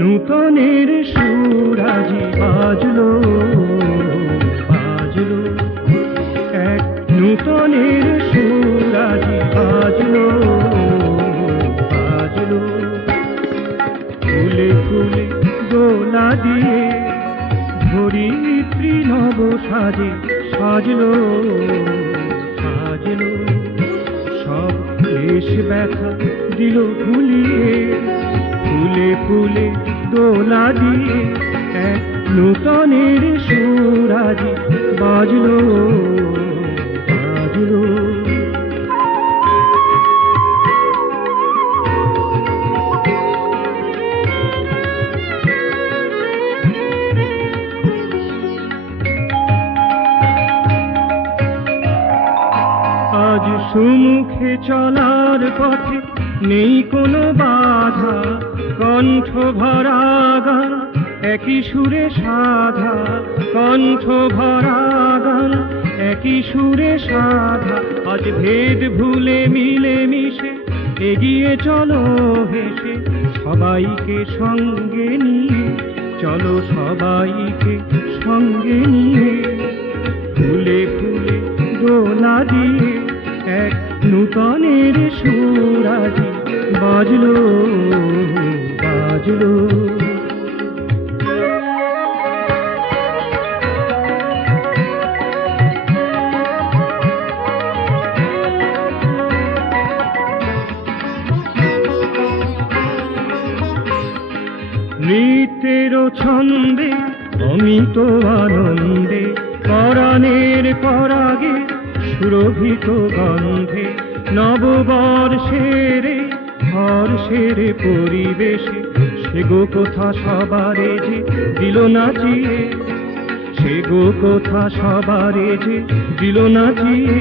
নূতনের সুর আজি বাজলো বাজলো, এক নূতনের সুর আজি বাজলো বাজলো। ফুলে ফুলে দোলা দিয়ে ধরিত্রী নব সাজে সাজলো সাজলো। সব ক্লেশ ব্যথা দিল ভুলিয়ে, ফুলে ফুলে দোলা দিয়ে এক নূতনের সুর আজি বাজলো বাজলো। আজ সুমুখে চলার পথে নেই কোনো বাধা, কণ্ঠ ভরা গান একই সুরে সাধা, কণ্ঠ ভরা গান একই সুরে সাধা। আজ ভেদ ভুলে মিলে মিশে এগিয়ে চলো হেসে, সবাইকে সঙ্গে নিয়ে চলো সবাইকে সঙ্গে নিয়ে। ফুলে ফুলে দোলা দিয়ে এক নূতনের সুর আজি বাজলো বাজলো। নৃত্যের ছন্দে অমিত আনন্দে, পরাণের পরাগে সুরভিত গন্ধে, নববর্ষের হর্ষের পরিবেশে সে গো কোথা সবারে যে দিল নাচিয়ে, সে গো কোথা সবারে যে দিল নাচিয়ে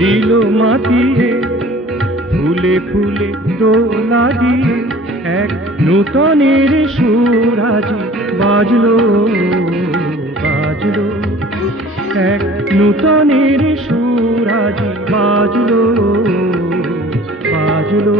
দিল মাতিয়ে। ফুলে ফুলে দোলা দিয়ে এক নূতনের সুর আজি বাজলো বাজলো, এক নূতনের সুর আজি বাজলো বাজলো।